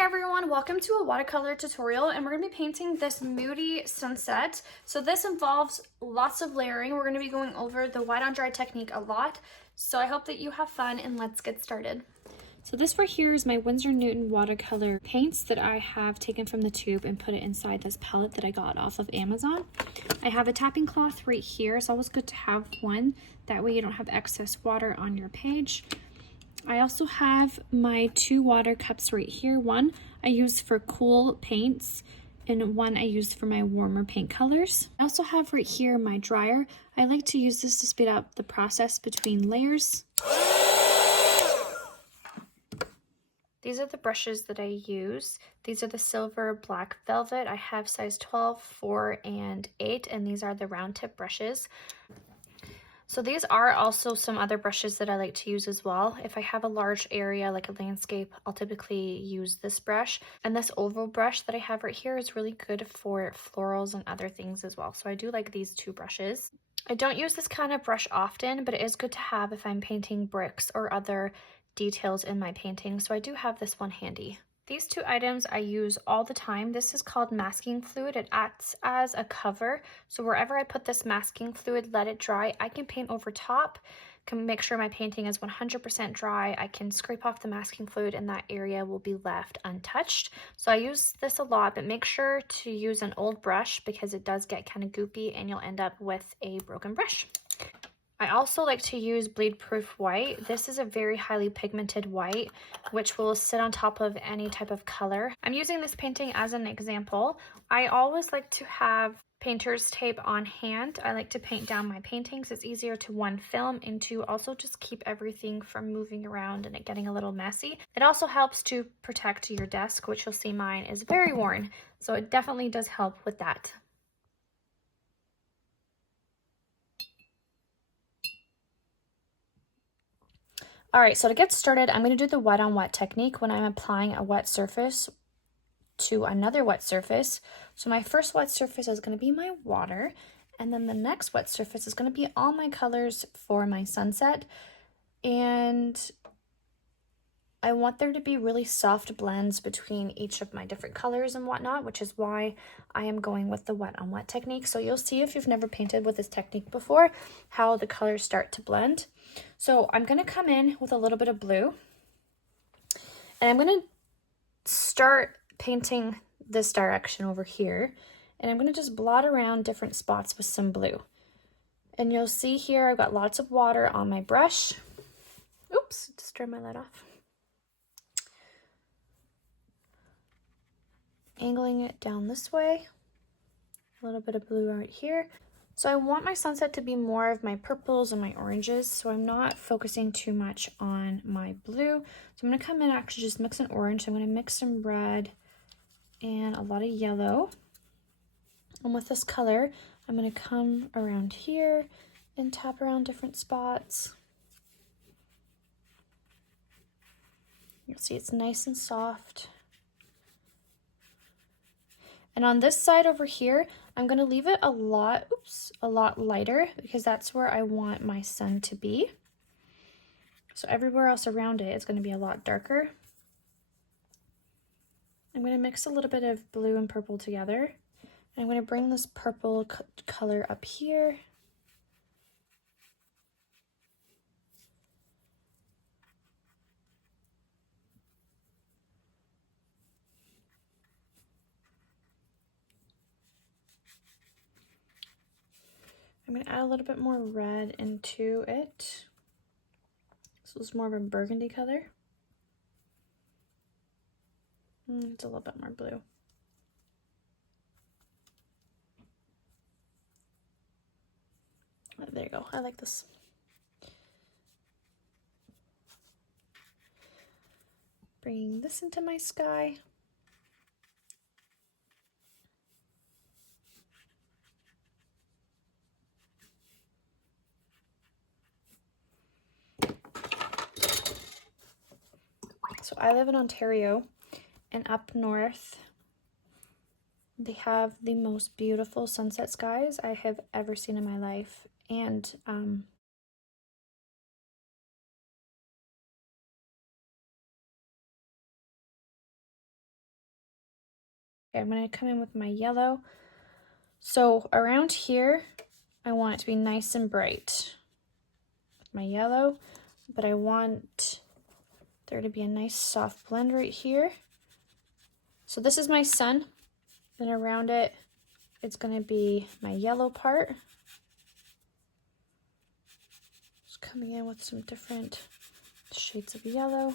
Hi everyone, welcome to a watercolor tutorial, and we're going to be painting this moody sunset. So this involves lots of layering. We're going to be going over the wet on dry technique a lot. So I hope that you have fun, and let's get started. So this right here is my Winsor Newton watercolor paints that I have taken from the tube and put it inside this palette that I got off of Amazon. I have a tapping cloth right here. It's always good to have one. That way you don't have excess water on your page. I also have my two water cups right here. One I use for cool paints and one I use for my warmer paint colors. I also have right here my dryer. I like to use this to speed up the process between layers. These are the brushes that I use. These are the silver black velvet. I have size 12, 4, and 8, and these are the round tip brushes. So these are also some other brushes that I like to use as well. If I have a large area like a landscape, I'll typically use this brush. And this oval brush that I have right here is really good for florals and other things as well. So I do like these two brushes. I don't use this kind of brush often, but it is good to have if I'm painting bricks or other details in my painting. So I do have this one handy. These two items I use all the time. This is called masking fluid. It acts as a cover. So wherever I put this masking fluid, let it dry, I can paint over top, can make sure my painting is 100% dry. I can scrape off the masking fluid and that area will be left untouched. So I use this a lot, but make sure to use an old brush because it does get kind of goopy and you'll end up with a broken brush. I also like to use bleed proof white. This is a very highly pigmented white, which will sit on top of any type of color. I'm using this painting as an example. I always like to have painter's tape on hand. I like to paint down my paintings. It's easier to one, film, and to also just keep everything from moving around and it getting a little messy. It also helps to protect your desk, which you'll see mine is very worn. So it definitely does help with that. All right, so to get started, I'm going to do the wet on wet technique when I'm applying a wet surface to another wet surface. So my first wet surface is going to be my water, and then the next wet surface is going to be all my colors for my sunset. And I want there to be really soft blends between each of my different colors and whatnot, which is why I am going with the wet on wet technique. So you'll see if you've never painted with this technique before, how the colors start to blend. So I'm going to come in with a little bit of blue, and I'm going to start painting this direction over here, and I'm going to just blot around different spots with some blue. And you'll see here I've got lots of water on my brush. Oops, just turned my light off. Angling it down this way, a little bit of blue right here. So I want my sunset to be more of my purples and my oranges, so I'm not focusing too much on my blue. So I'm going to come in, actually just mix an orange. I'm going to mix some red and a lot of yellow. And with this color, I'm going to come around here and tap around different spots. You'll see it's nice and soft. And on this side over here, I'm going to leave it a lot lighter because that's where I want my sun to be. So everywhere else around it is going to be a lot darker. I'm going to mix a little bit of blue and purple together. I'm going to bring this purple color up here. I'm going to add a little bit more red into it. So it's more of a burgundy color. It's a little bit more blue. There you go. I like this. Bringing this into my sky. So I live in Ontario, and up north they have the most beautiful sunset skies I have ever seen in my life. And Okay, I'm going to come in with my yellow. So around here, I want it to be nice and bright with my yellow, but I want there to be a nice soft blend right here. So this is my sun, and around it, it's going to be my yellow part. Just coming in with some different shades of yellow.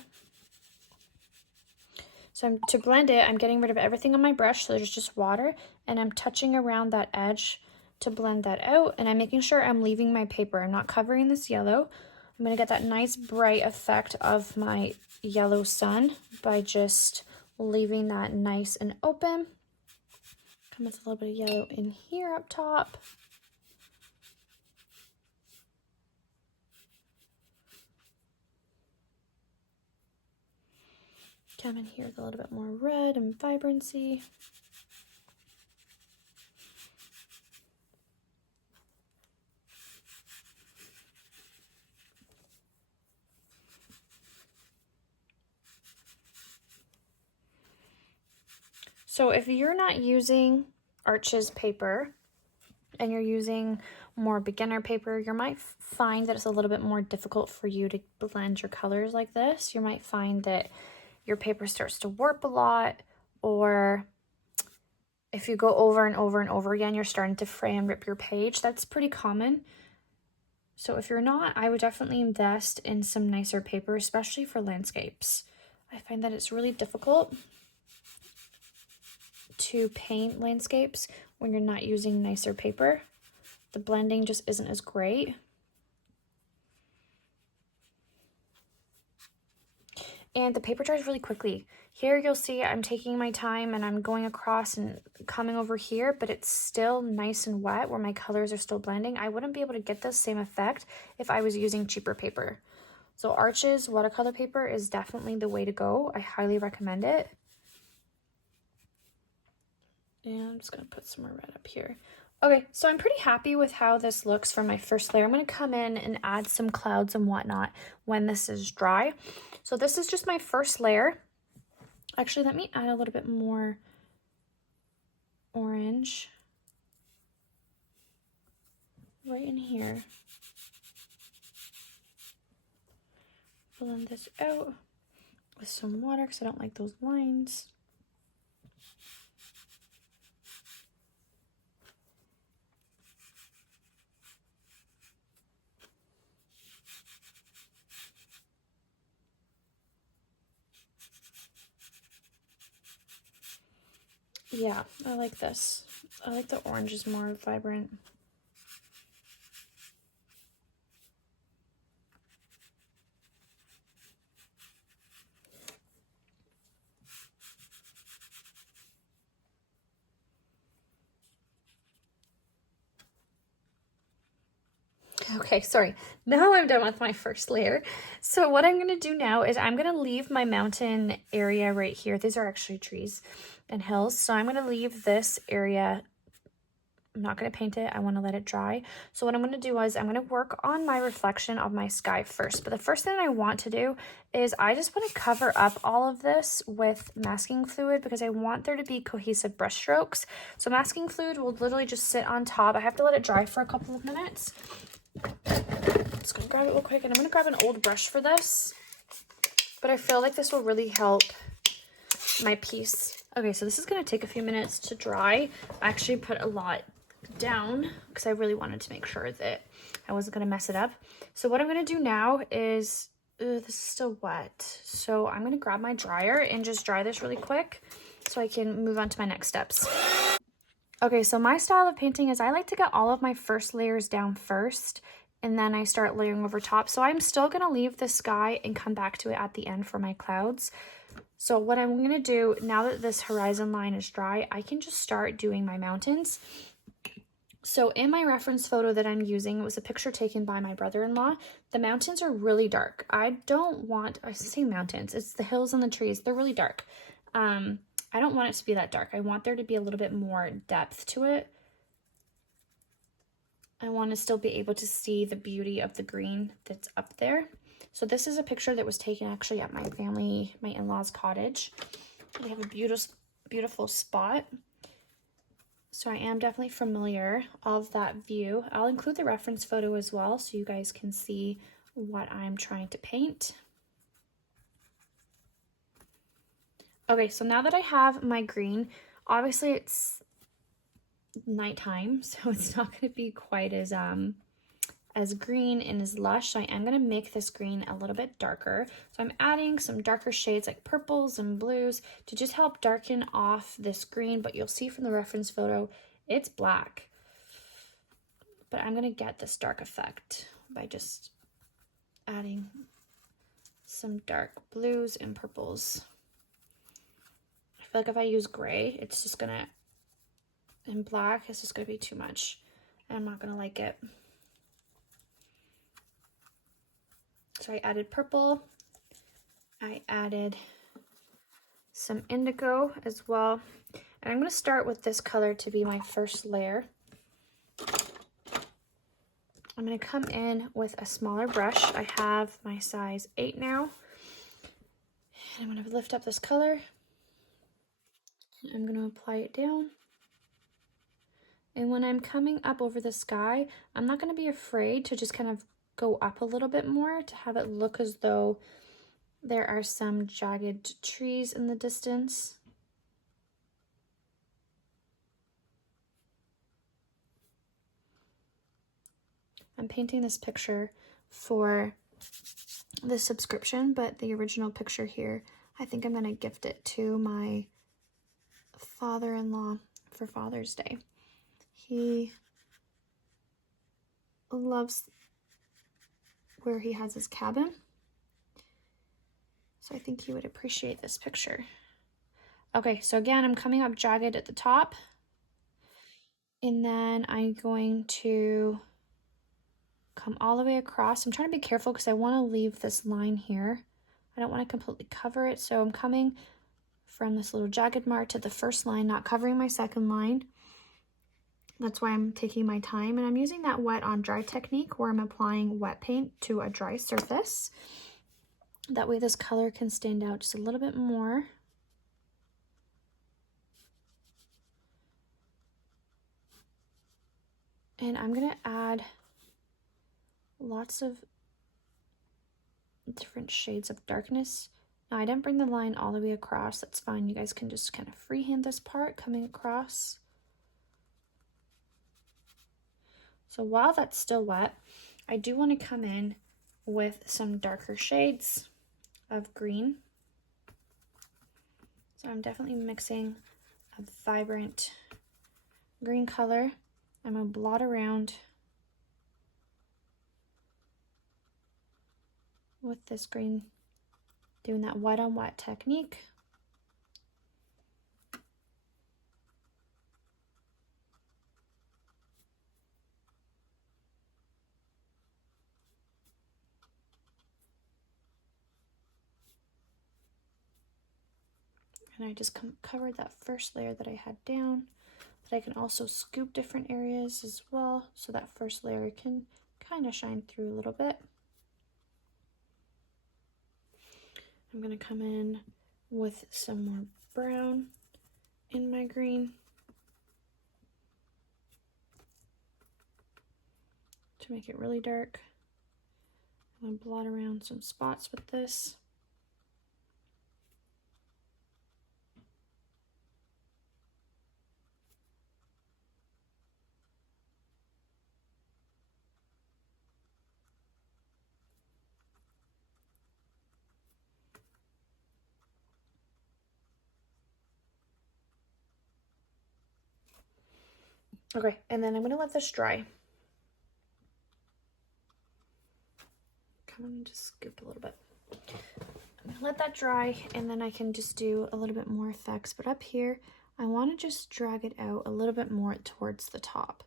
So to blend it, I'm getting rid of everything on my brush, so there's just water, and I'm touching around that edge to blend that out, and I'm making sure I'm leaving my paper. I'm not covering this yellow. I'm going to get that nice bright effect of my yellow sun by just leaving that nice and open. Come with a little bit of yellow in here up top. Come in here with a little bit more red and vibrancy. So if you're not using Arches paper and you're using more beginner paper, you might find that it's a little bit more difficult for you to blend your colors like this. You might find that your paper starts to warp a lot, or if you go over and over and over again, you're starting to fray and rip your page. That's pretty common. So if you're not, I would definitely invest in some nicer paper, especially for landscapes. I find that it's really difficult to paint landscapes when you're not using nicer paper. The blending just isn't as great. And the paper dries really quickly. Here you'll see I'm taking my time and I'm going across and coming over here, but it's still nice and wet where my colors are still blending. I wouldn't be able to get this same effect if I was using cheaper paper. So Arches watercolor paper is definitely the way to go. I highly recommend it. And I'm just gonna put some more red up here. Okay, so I'm pretty happy with how this looks for my first layer. I'm gonna come in and add some clouds and whatnot when this is dry. So this is just my first layer. Actually, let me add a little bit more orange right in here. Blend this out with some water because I don't like those lines. Yeah, I like this. I like the orange is more vibrant. Okay, sorry. Now I'm done with my first layer. So what I'm going to do now is I'm going to leave my mountain area right here. These are actually trees and hills. So I'm going to leave this area. I'm not going to paint it. I want to let it dry. So what I'm going to do is I'm going to work on my reflection of my sky first. But the first thing I want to do is I just want to cover up all of this with masking fluid because I want there to be cohesive brush strokes. So masking fluid will literally just sit on top. I have to let it dry for a couple of minutes. Just gonna grab it real quick, and I'm gonna grab an old brush for this, but I feel like this will really help my piece. Okay, so this is gonna take a few minutes to dry. I actually put a lot down because I really wanted to make sure that I wasn't gonna mess it up. So what I'm gonna do now is, this is still wet, so I'm gonna grab my dryer and just dry this really quick so I can move on to my next steps. Okay, so my style of painting is I like to get all of my first layers down first, and then I start layering over top. So I'm still going to leave the sky and come back to it at the end for my clouds. So what I'm going to do, now that this horizon line is dry, I can just start doing my mountains. So in my reference photo that I'm using, it was a picture taken by my brother-in-law. The mountains are really dark. I say mountains, it's the hills and the trees. They're really dark. I don't want it to be that dark. I want there to be a little bit more depth to it. I want to still be able to see the beauty of the green that's up there. So this is a picture that was taken actually at my in-laws' cottage. They have a beautiful spot. So I am definitely familiar of that view. I'll include the reference photo as well so you guys can see what I'm trying to paint. Okay, so now that I have my green, obviously it's nighttime, so it's not going to be quite as green and as lush. So I am going to make this green a little bit darker. So I'm adding some darker shades like purples and blues to just help darken off this green, but you'll see from the reference photo, it's black. But I'm going to get this dark effect by just adding some dark blues and purples. I feel like if I use gray, it's just going to, and black, it's just going to be too much. And I'm not going to like it. So I added purple, I added some indigo as well, and I'm going to start with this color to be my first layer. I'm going to come in with a smaller brush. I have my size 8 now, and I'm going to lift up this color, and I'm going to apply it down. And when I'm coming up over the sky, I'm not going to be afraid to just kind of go up a little bit more to have it look as though there are some jagged trees in the distance. I'm painting this picture for the subscription, but the original picture here, I think I'm going to gift it to my father-in-law for Father's Day. He loves where he has his cabin, so I think he would appreciate this picture. Okay, so again, I'm coming up jagged at the top, and then I'm going to come all the way across. I'm trying to be careful because I want to leave this line here. I don't want to completely cover it, so I'm coming from this little jagged mark to the first line, not covering my second line. That's why I'm taking my time, and I'm using that wet on dry technique where I'm applying wet paint to a dry surface. That way this color can stand out just a little bit more. And I'm going to add lots of different shades of darkness. Now I didn't bring the line all the way across, that's fine. You guys can just kind of freehand this part coming across. So while that's still wet, I do want to come in with some darker shades of green. So I'm definitely mixing a vibrant green color. I'm going to blot around with this green, doing that wet on wet technique. And I just covered that first layer that I had down, but I can also scoop different areas as well so that first layer can kind of shine through a little bit. I'm going to come in with some more brown in my green to make it really dark. I'm going to blot around some spots with this. Okay, and then I'm going to let this dry. Come on, just scoop a little bit. I'm going to let that dry, and then I can just do a little bit more effects. But up here, I want to just drag it out a little bit more towards the top.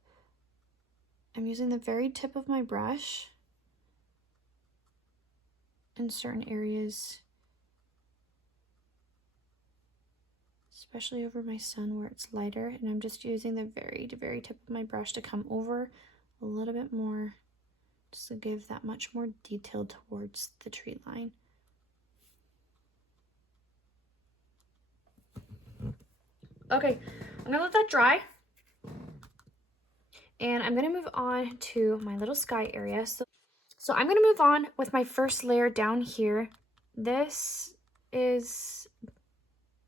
I'm using the very tip of my brush in certain areas, especially over my sun where it's lighter, and I'm just using the very tip of my brush to come over a little bit more, just to give that much more detail towards the tree line. Okay, I'm gonna let that dry. And I'm gonna move on to my little sky area. So I'm gonna move on with my first layer down here. This is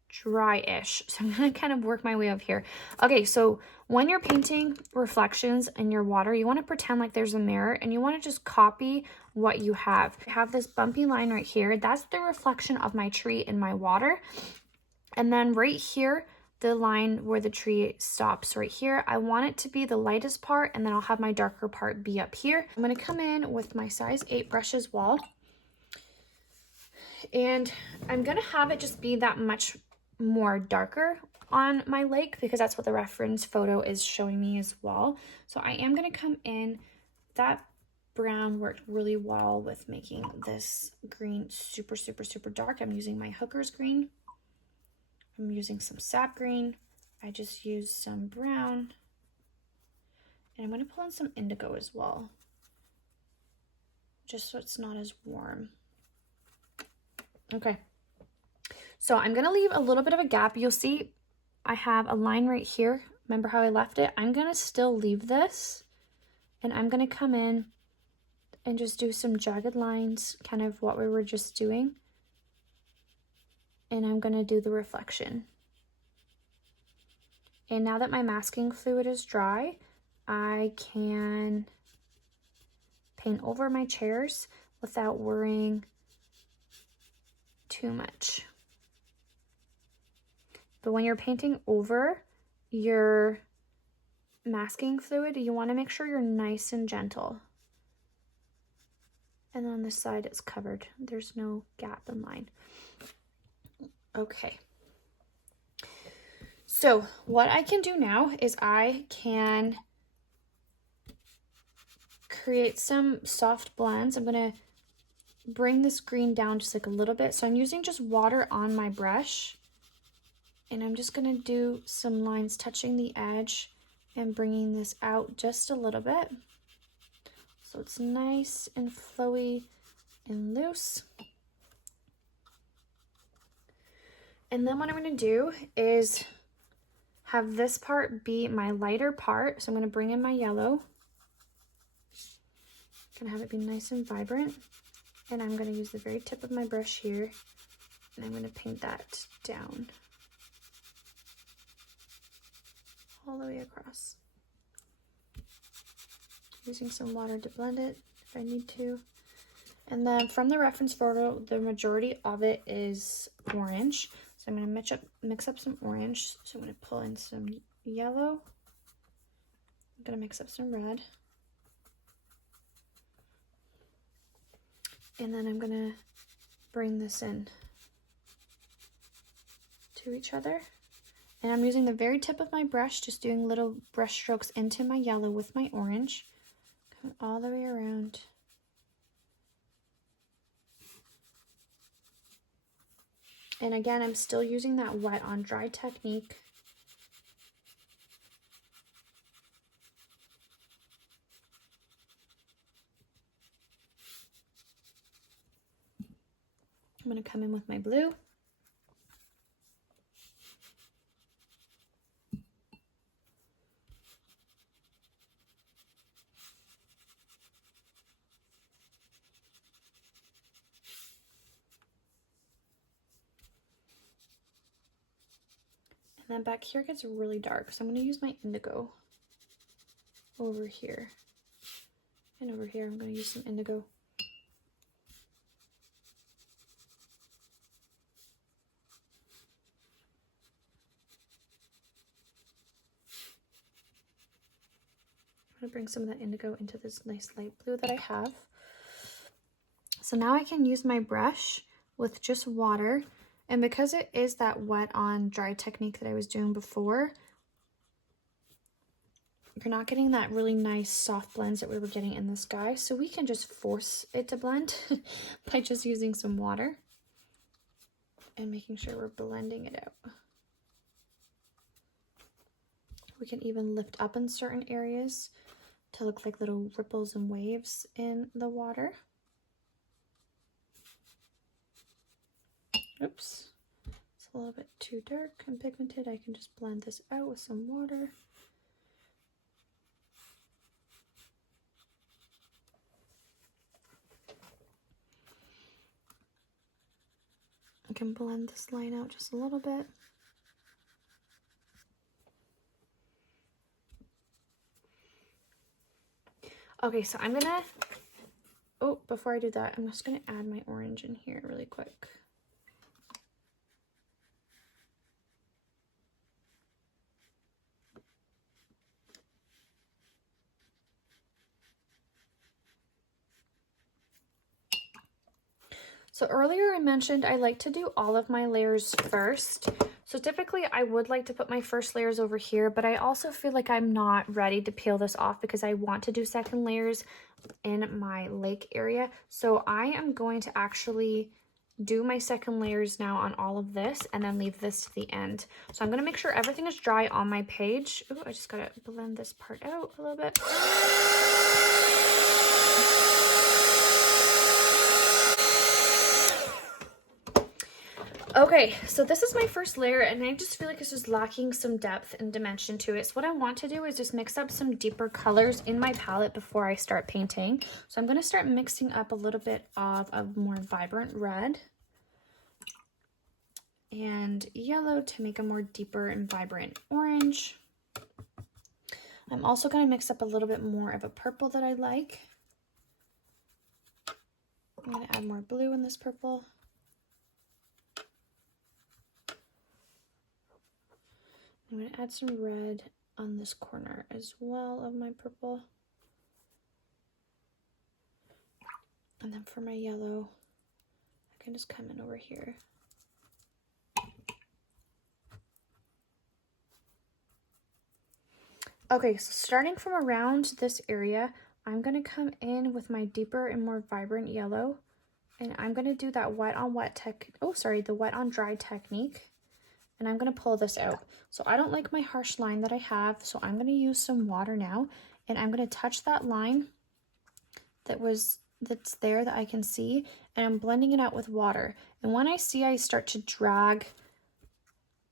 dry-ish, so I'm gonna kind of work my way up here. Okay, so when you're painting reflections in your water, you want to pretend like there's a mirror and you want to just copy what you have. I have this bumpy line right here. That's the reflection of my tree in my water. And then right here, the line where the tree stops right here, I want it to be the lightest part, and then I'll have my darker part be up here. I'm gonna come in with my size 8 brush as well. And I'm gonna have it just be that much more darker on my lake because that's what the reference photo is showing me as well. So I am gonna come in. That brown worked really well with making this green super, super, super dark. I'm using my Hooker's green. I'm using some sap green. I just used some brown. And I'm gonna pull in some indigo as well, just so it's not as warm. Okay. So I'm gonna leave a little bit of a gap. You'll see I have a line right here. Remember how I left it? I'm gonna still leave this, and I'm gonna come in and just do some jagged lines, kind of what we were just doing. And I'm gonna do the reflection. And now that my masking fluid is dry, I can paint over my chairs without worrying too much. But when you're painting over your masking fluid, you want to make sure you're nice and gentle. And on this side it's covered. There's no gap in line. Okay. So what I can do now is I can create some soft blends. I'm going to bring this green down just like a little bit. So I'm using just water on my brush. And I'm just going to do some lines touching the edge and bringing this out just a little bit. So it's nice and flowy and loose. And then what I'm going to do is have this part be my lighter part. So I'm going to bring in my yellow. I'm going to have it be nice and vibrant. And I'm going to use the very tip of my brush here. And I'm going to paint that down all the way across. Using some water to blend it if I need to. And then from the reference photo, the majority of it is orange. So I'm going to mix up some orange. So I'm going to pull in some yellow. I'm going to mix up some red. And then I'm going to bring this in to each other. And I'm using the very tip of my brush, just doing little brush strokes into my yellow with my orange. Coming all the way around. And again, I'm still using that wet on dry technique. I'm going to come in with my blue. And then back here it gets really dark, so I'm going to use my indigo over here. And over here I'm going to use some indigo. I'm going to bring some of that indigo into this nice light blue that I have. So now I can use my brush with just water. And because it is that wet on dry technique that I was doing before, you're not getting that really nice soft blends that we were getting in the sky. So we can just force it to blend by just using some water and making sure we're blending it out. We can even lift up in certain areas to look like little ripples and waves in the water. Oops. a little bit too dark and pigmented, I can just blend this out with some water. I can blend this line out just a little bit. Okay, so I'm gonna, oh, before I do that, I'm just gonna add my orange in here really quick. So earlier I mentioned I like to do all of my layers first. So typically I would like to put my first layers over here, but I also feel like I'm not ready to peel this off because I want to do second layers in my lake area. So I am going to actually do my second layers now on all of this and then leave this to the end. So I'm gonna make sure everything is dry on my page. Ooh, I just gotta blend this part out a little bit. Okay, so this is my first layer and I just feel like it's just lacking some depth and dimension to it. So what I want to do is just mix up some deeper colors in my palette before I start painting. So I'm going to start mixing up a little bit of a more vibrant red and yellow to make a more deeper and vibrant orange. I'm also going to mix up a little bit more of a purple that I like. I'm going to add more blue in this purple. I'm going to add some red on this corner as well of my purple. And then for my yellow, I can just come in over here. Okay, so starting from around this area, I'm going to come in with my deeper and more vibrant yellow. And I'm going to do that wet on wet the wet on dry technique. And I'm going to pull this out. So I don't like my harsh line that I have, so I'm going to use some water now. And I'm going to touch that line that's there that I can see, and I'm blending it out with water. And when I see I start to drag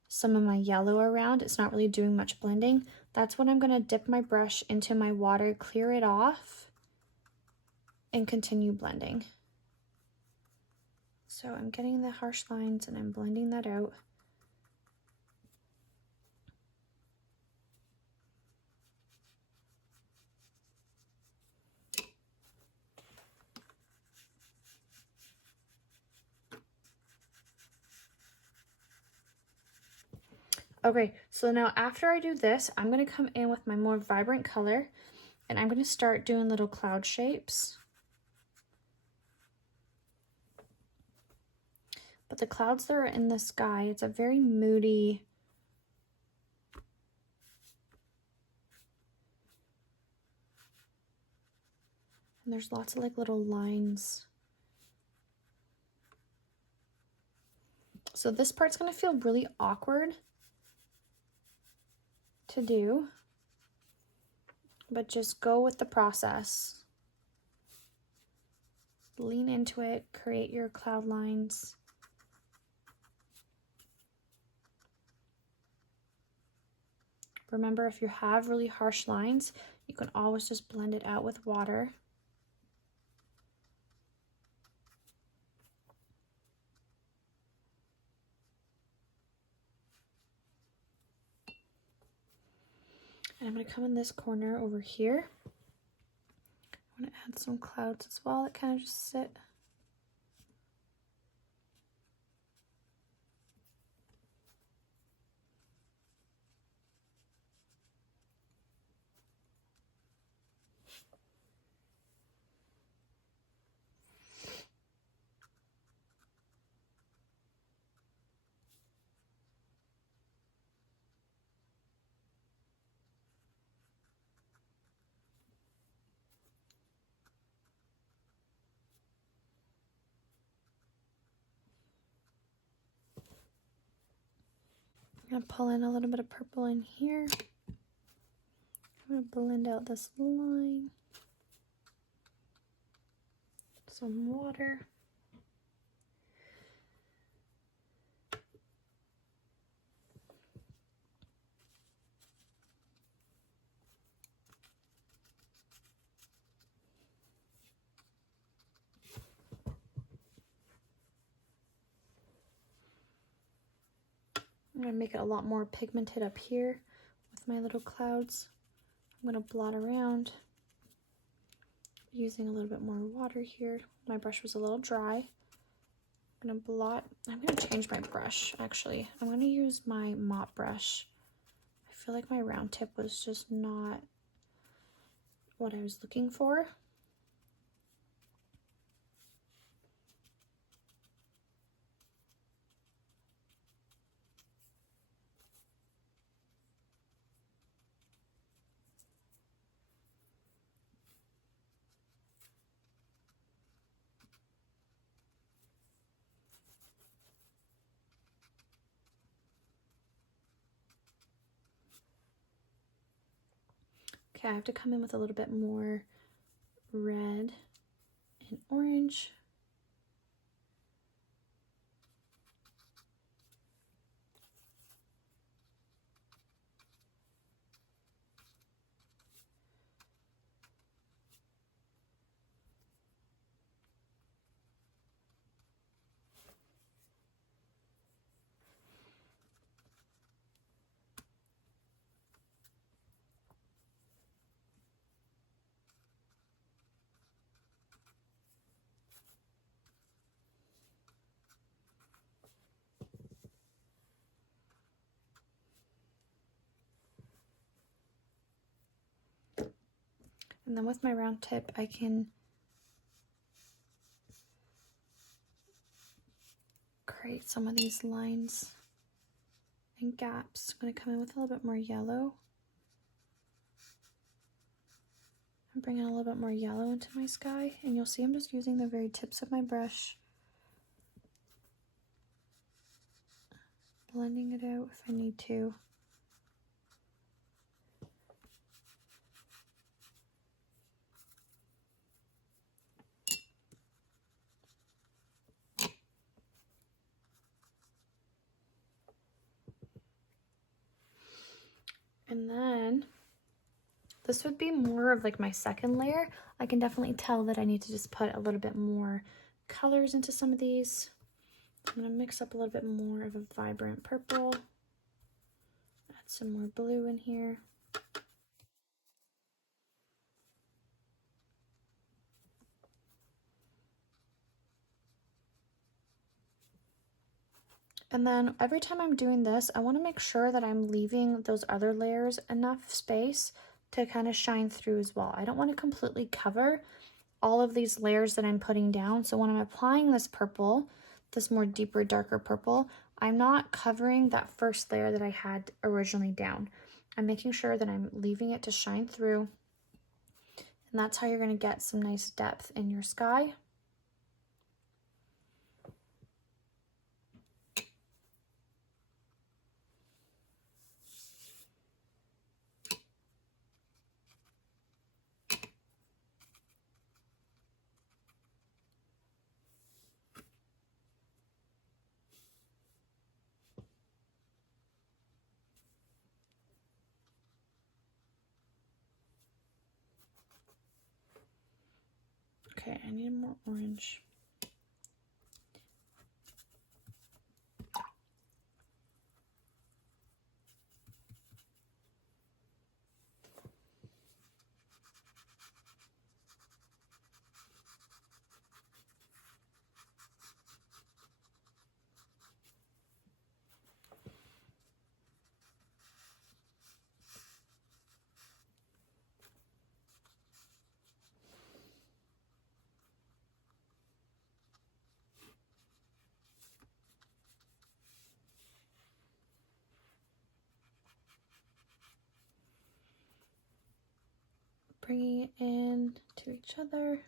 some of my yellow around, it's not really doing much blending, that's when I'm going to dip my brush into my water, clear it off, and continue blending. So I'm getting the harsh lines and I'm blending that out. Okay, so now after I do this, I'm going to come in with my more vibrant color and I'm going to start doing little cloud shapes. But the clouds that are in the sky, it's a very moody, and there's lots of like little lines. So this part's going to feel really awkward to do, but just go with the process. Lean into it, create your cloud lines. Remember, if you have really harsh lines, you can always just blend it out with water. And I'm going to come in this corner over here. I'm going to add some clouds as well that kind of just sit. I'm going to pull in a little bit of purple in here. I'm going to blend out this line. Some water. I'm going to make it a lot more pigmented up here with my little clouds. I'm going to blot around using a little bit more water here. My brush was a little dry. I'm going to blot. I'm going to change my brush, actually. I'm going to use my mop brush. I feel like my round tip was just not what I was looking for. Okay, I have to come in with a little bit more red and orange. And then with my round tip, I can create some of these lines and gaps. I'm going to come in with a little bit more yellow. I'm bringing a little bit more yellow into my sky, and you'll see I'm just using the very tips of my brush, blending it out if I need to. And then this would be more of like my second layer. I can definitely tell that I need to just put a little bit more colors into some of these. I'm going to mix up a little bit more of a vibrant purple. Add some more blue in here. And then every time I'm doing this, I want to make sure that I'm leaving those other layers enough space to kind of shine through as well. I don't want to completely cover all of these layers that I'm putting down. So when I'm applying this purple, this more deeper, darker purple, I'm not covering that first layer that I had originally down. I'm making sure that I'm leaving it to shine through. And that's how you're going to get some nice depth in your sky. Okay, I need more orange. Bringing it in to each other.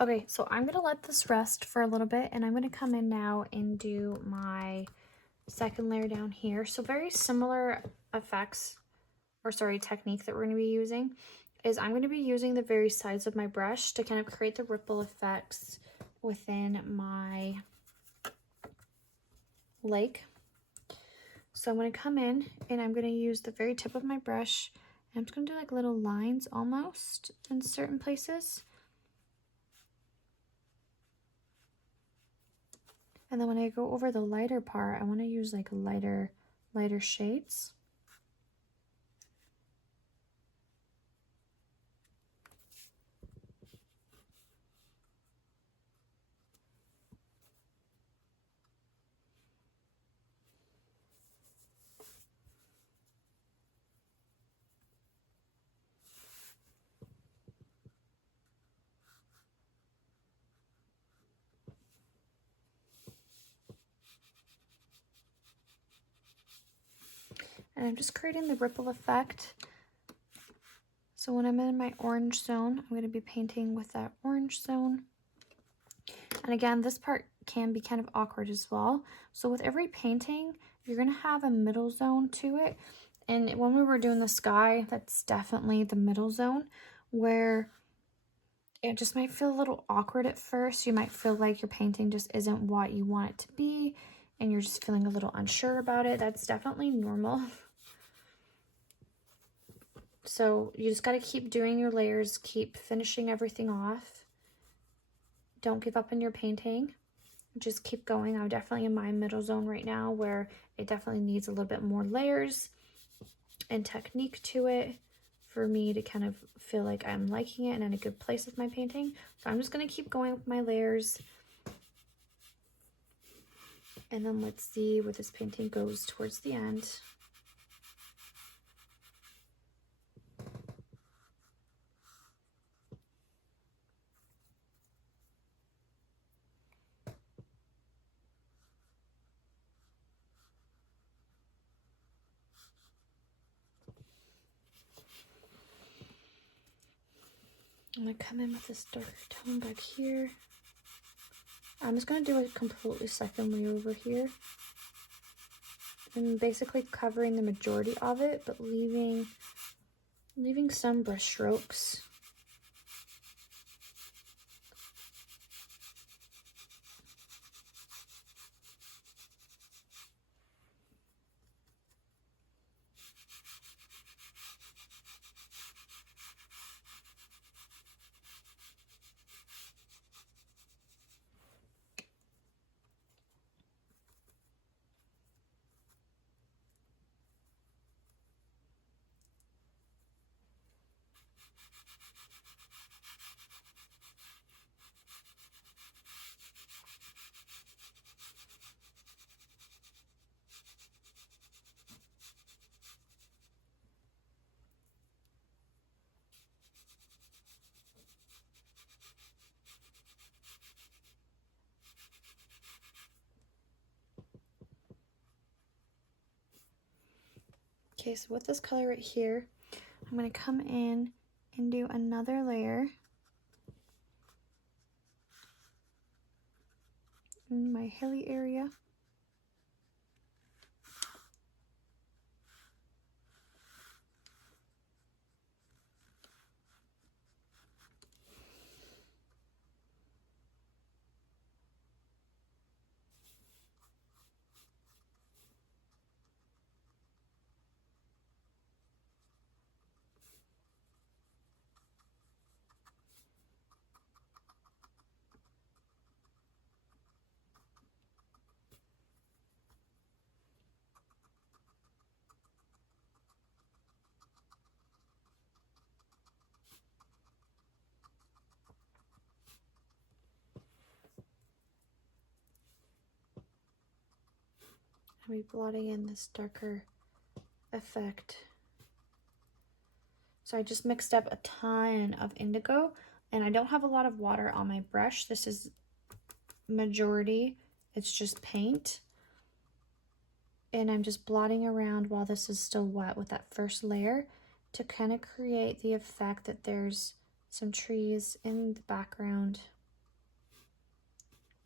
Okay, so I'm gonna let this rest for a little bit, and I'm gonna come in now and do my second layer down here. So very similar effects, or sorry, technique that we're gonna be using is I'm gonna be using the very sides of my brush to kind of create the ripple effects within my lake. So I'm gonna come in and I'm gonna use the very tip of my brush, and I'm just gonna do like little lines almost in certain places. And then when I go over the lighter part, I want to use like lighter shades. And I'm just creating the ripple effect. So when I'm in my orange zone, I'm going to be painting with that orange zone. And again, this part can be kind of awkward as well. So with every painting, you're going to have a middle zone to it. And when we were doing the sky, that's definitely the middle zone where it just might feel a little awkward at first. You might feel like your painting just isn't what you want it to be, and you're just feeling a little unsure about it. That's definitely normal. So you just got to keep doing your layers, keep finishing everything off. Don't give up on your painting. Just keep going. I'm definitely in my middle zone right now where it definitely needs a little bit more layers and technique to it for me to kind of feel like I'm liking it and in a good place with my painting. So I'm just going to keep going with my layers. And then let's see where this painting goes towards the end. I'm going to come in with this darker tone back here. I'm just going to do a completely second layer over here. I'm basically covering the majority of it, but leaving some brush strokes. Okay, so with this color right here, I'm going to come in and do another layer in my hilly area. I'll be blotting in this darker effect. So I just mixed up a ton of indigo, and I don't have a lot of water on my brush. This is majority, it's just paint. And I'm just blotting around while this is still wet with that first layer to kind of create the effect that there's some trees in the background.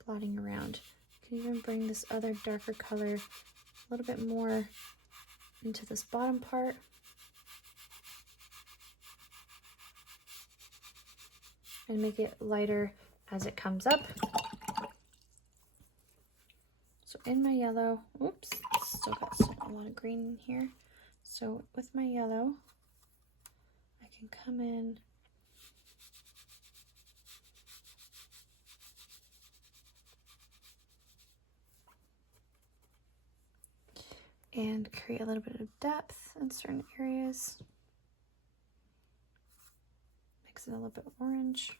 blotting around. You can even bring this other darker color a little bit more into this bottom part. And make it lighter as it comes up. So in my yellow, oops, still got a lot of green in here. So with my yellow, I can come in and create a little bit of depth in certain areas. Mix it a little bit orange.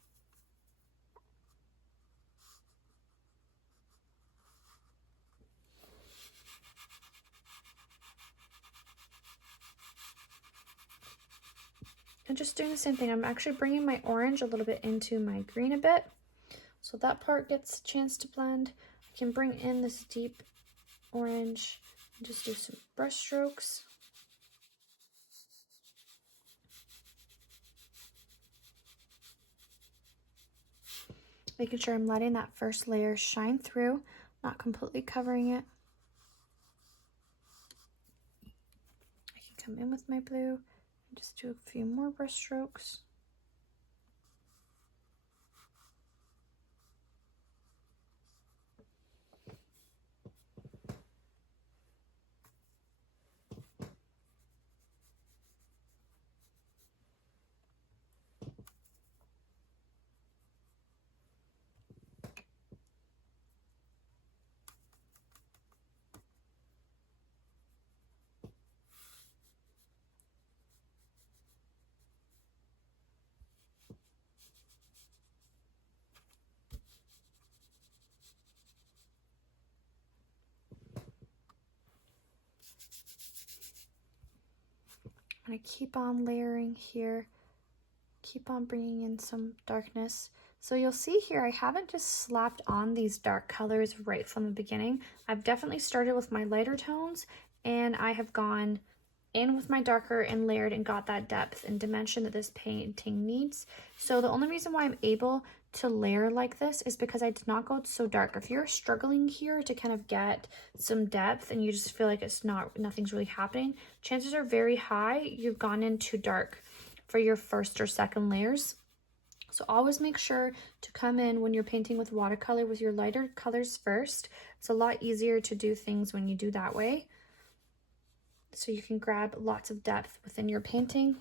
And just doing the same thing. I'm actually bringing my orange a little bit into my green a bit. So that part gets a chance to blend. I can bring in this deep orange and just do some brush strokes. Making sure I'm letting that first layer shine through, not completely covering it. I can come in with my blue and just do a few more brush strokes. I'm going to keep on layering here, keep on bringing in some darkness. So you'll see here, I haven't just slapped on these dark colors right from the beginning. I've definitely started with my lighter tones, and I have gone in with my darker and layered and got that depth and dimension that this painting needs. So the only reason why I'm able to layer like this is because I did not go so dark. If you're struggling here to kind of get some depth and you just feel like nothing's really happening, chances are very high you've gone in too dark for your first or second layers. So always make sure to come in when you're painting with watercolor with your lighter colors first. It's a lot easier to do things when you do that way, so you can grab lots of depth within your painting.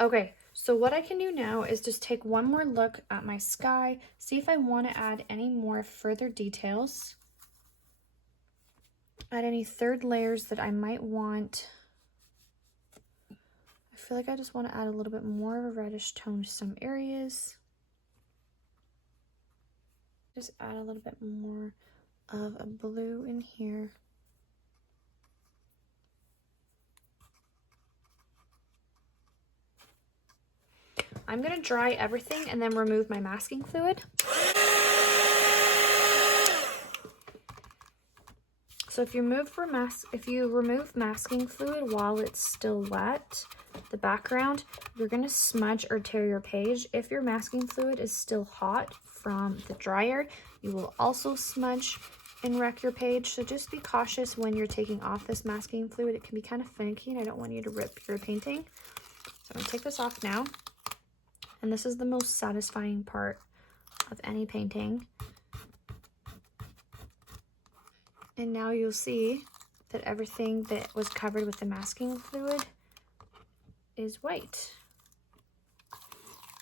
Okay, so what I can do now is just take one more look at my sky, see if I want to add any more further details, add any third layers that I might want. I feel like I just want to add a little bit more of a reddish tone to some areas. Just add a little bit more of a blue in here. I'm going to dry everything and then remove my masking fluid. So if you remove masking fluid while it's still wet, the background, you're going to smudge or tear your page. If your masking fluid is still hot from the dryer, you will also smudge and wreck your page. So just be cautious when you're taking off this masking fluid. It can be kind of finicky and I don't want you to rip your painting. So I'm going to take this off now. And this is the most satisfying part of any painting. And now you'll see that everything that was covered with the masking fluid is white.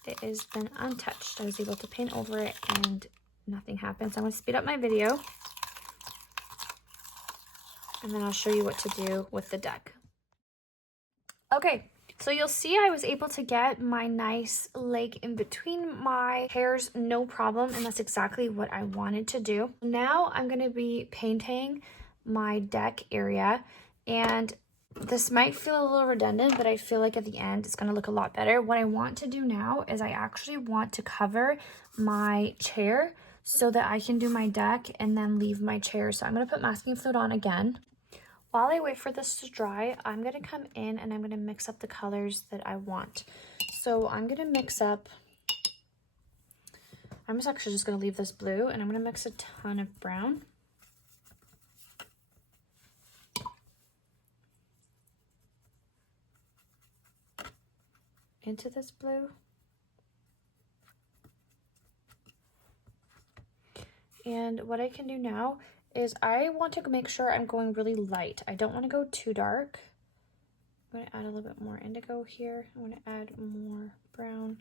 It has been untouched. I was able to paint over it and nothing happened. So I'm going to speed up my video and then I'll show you what to do with the deck. Okay. So you'll see I was able to get my nice lake in between my hairs, no problem, and that's exactly what I wanted to do. Now I'm going to be painting my deck area, and this might feel a little redundant, but I feel like at the end it's going to look a lot better. What I want to do now is I actually want to cover my chair so that I can do my deck and then leave my chair. So I'm going to put masking fluid on again. While I wait for this to dry, I'm going to come in and I'm going to mix up the colors that I want. So I'm going to mix up, I'm actually just going to leave this blue, and I'm going to mix a ton of brown. Into this blue. And what I can do now is I want to make sure I'm going really light. I don't want to go too dark. I'm going to add a little bit more indigo here. I'm going to add more brown.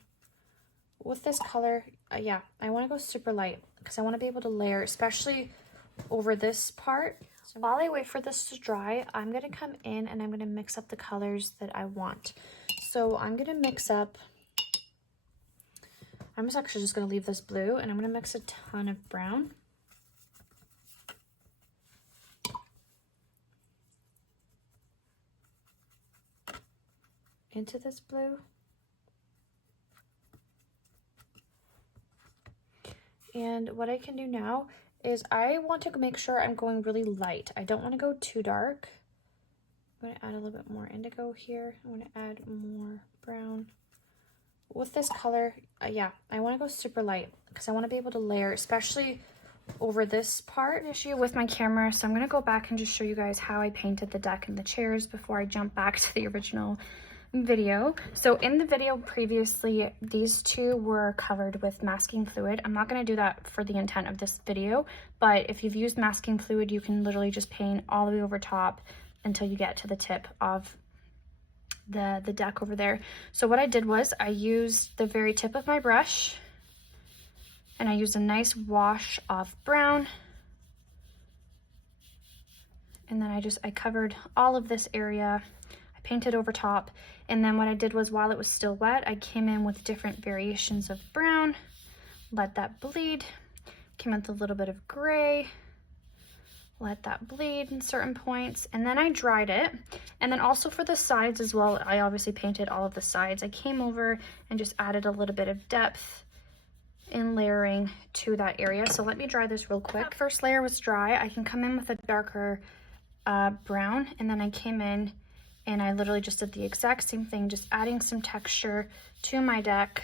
With this color, yeah, I want to go super light because I want to be able to layer, especially over this part. So while I wait for this to dry, I'm going to come in and I'm going to mix up the colors that I want. So I'm going to mix up, I'm actually just going to leave this blue, and I'm going to mix a ton of brown. Into this blue. And what I can do now is I want to make sure I'm going really light. I don't want to go too dark. I'm going to add a little bit more indigo here. I'm going to add more brown. With this color, yeah, I want to go super light because I want to be able to layer, especially over this part. Issue with my camera, so I'm going to go back and just show you guys how I painted the deck and the chairs before I jump back to the original video. So in the video previously, these two were covered with masking fluid. I'm not going to do that for the intent of this video, but if you've used masking fluid, you can literally just paint all the way over top until you get to the tip of the deck over there. So what I did was I used the very tip of my brush, and I used a nice wash of brown, and then I covered all of this area. I painted over top, and then what I did was, while it was still wet, I came in with different variations of brown, let that bleed, came in with a little bit of gray, let that bleed in certain points, and then I dried it. And then also for the sides as well, I obviously painted all of the sides. I came over and just added a little bit of depth in layering to that area. So let me dry this real quick. That first layer was dry. I can come in with a darker brown, and then I came in and I literally just did the exact same thing, just adding some texture to my deck,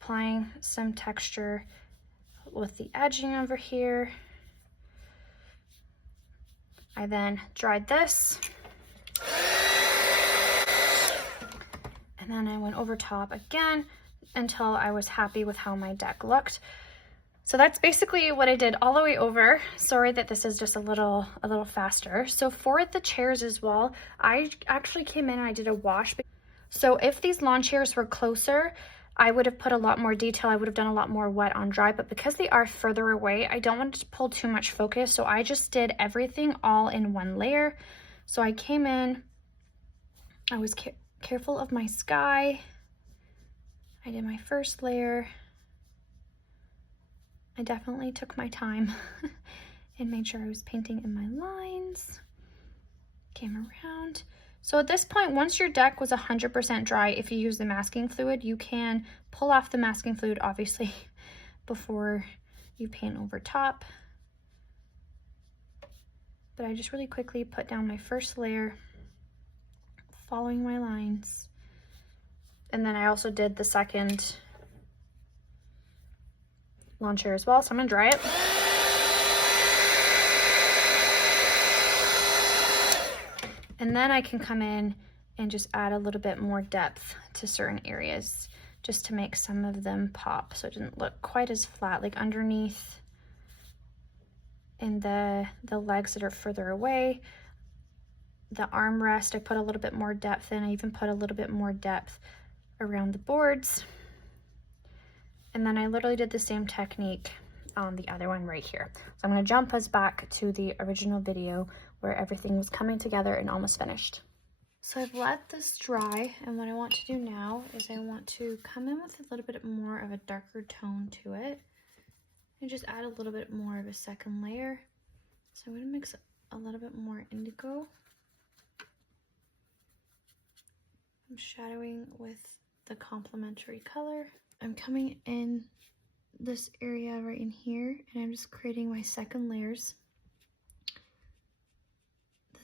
applying some texture with the edging over here. I then dried this, and then I went over top again until I was happy with how my deck looked. So that's basically what I did all the way over. Sorry that this is just a little faster. So for the chairs as well, I actually came in and I did a wash. So if these lawn chairs were closer, I would have put a lot more detail. I would have done a lot more wet on dry, but because they are further away, I don't want to pull too much focus. So I just did everything all in one layer. So I came in, I was careful of my sky. I did my first layer. I definitely took my time and made sure I was painting in my lines. Came around. So at this point, once your deck was 100% dry, if you use the masking fluid, you can pull off the masking fluid, obviously, before you paint over top. But I just really quickly put down my first layer, following my lines. And then I also did the second lawn chair as well, so I'm gonna dry it. And then I can come in and just add a little bit more depth to certain areas just to make some of them pop, so it didn't look quite as flat. Like underneath in the legs that are further away, the armrest, I put a little bit more depth in. I even put a little bit more depth around the boards. And then I literally did the same technique on the other one right here. So I'm going to jump us back to the original video where everything was coming together and almost finished. So I've let this dry, and what I want to do now is I want to come in with a little bit more of a darker tone to it and just add a little bit more of a second layer. So I'm going to mix a little bit more indigo. I'm shadowing with the complementary color. I'm coming in this area right in here, and I'm just creating my second layers.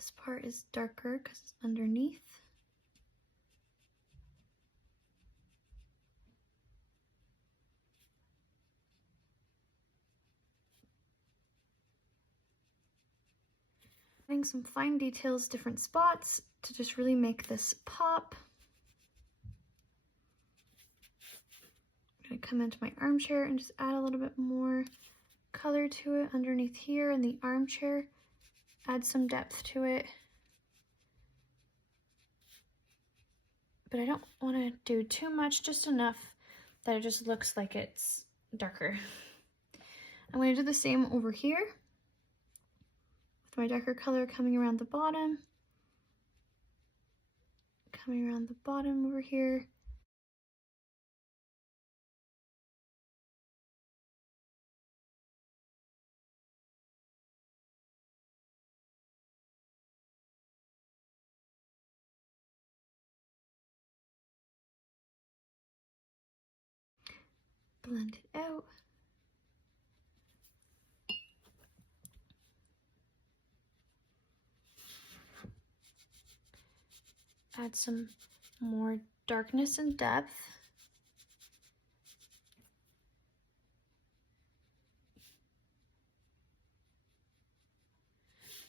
This part is darker because it's underneath. Adding some fine details, different spots to just really make this pop. I'm gonna come into my armchair and just add a little bit more color to it underneath here in the armchair. Add some depth to it. But I don't want to do too much, just enough that it just looks like it's darker. I'm going to do the same over here with my darker color coming around the bottom, coming around the bottom over here. Blend it out. Add some more darkness and depth.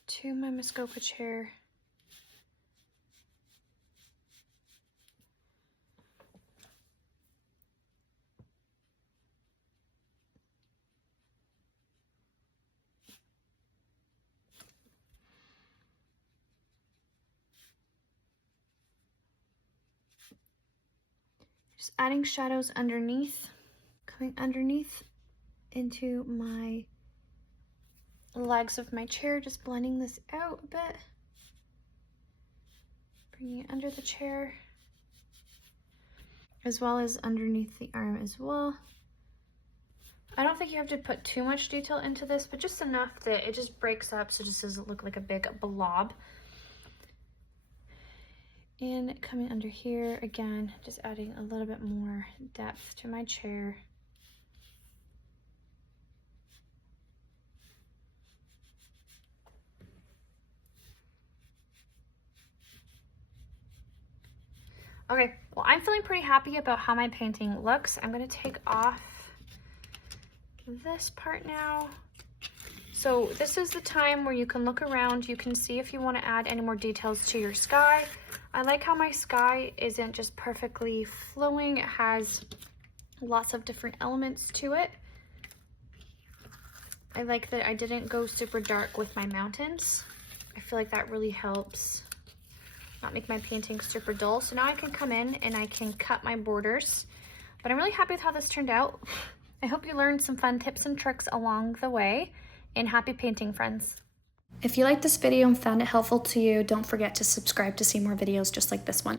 To my Muskoka chair. Just adding shadows underneath, coming underneath into my legs of my chair, just blending this out a bit. Bringing it under the chair, as well as underneath the arm as well. I don't think you have to put too much detail into this, but just enough that it just breaks up so it just doesn't look like a big blob. And coming under here, again, just adding a little bit more depth to my chair. Okay, well, I'm feeling pretty happy about how my painting looks. I'm gonna take off this part now. So this is the time where you can look around, you can see if you want to add any more details to your sky. I like how my sky isn't just perfectly flowing, it has lots of different elements to it. I like that I didn't go super dark with my mountains. I feel like that really helps not make my painting super dull. So now I can come in and I can cut my borders. But I'm really happy with how this turned out. I hope you learned some fun tips and tricks along the way, and happy painting, friends. If you liked this video and found it helpful to you, don't forget to subscribe to see more videos just like this one.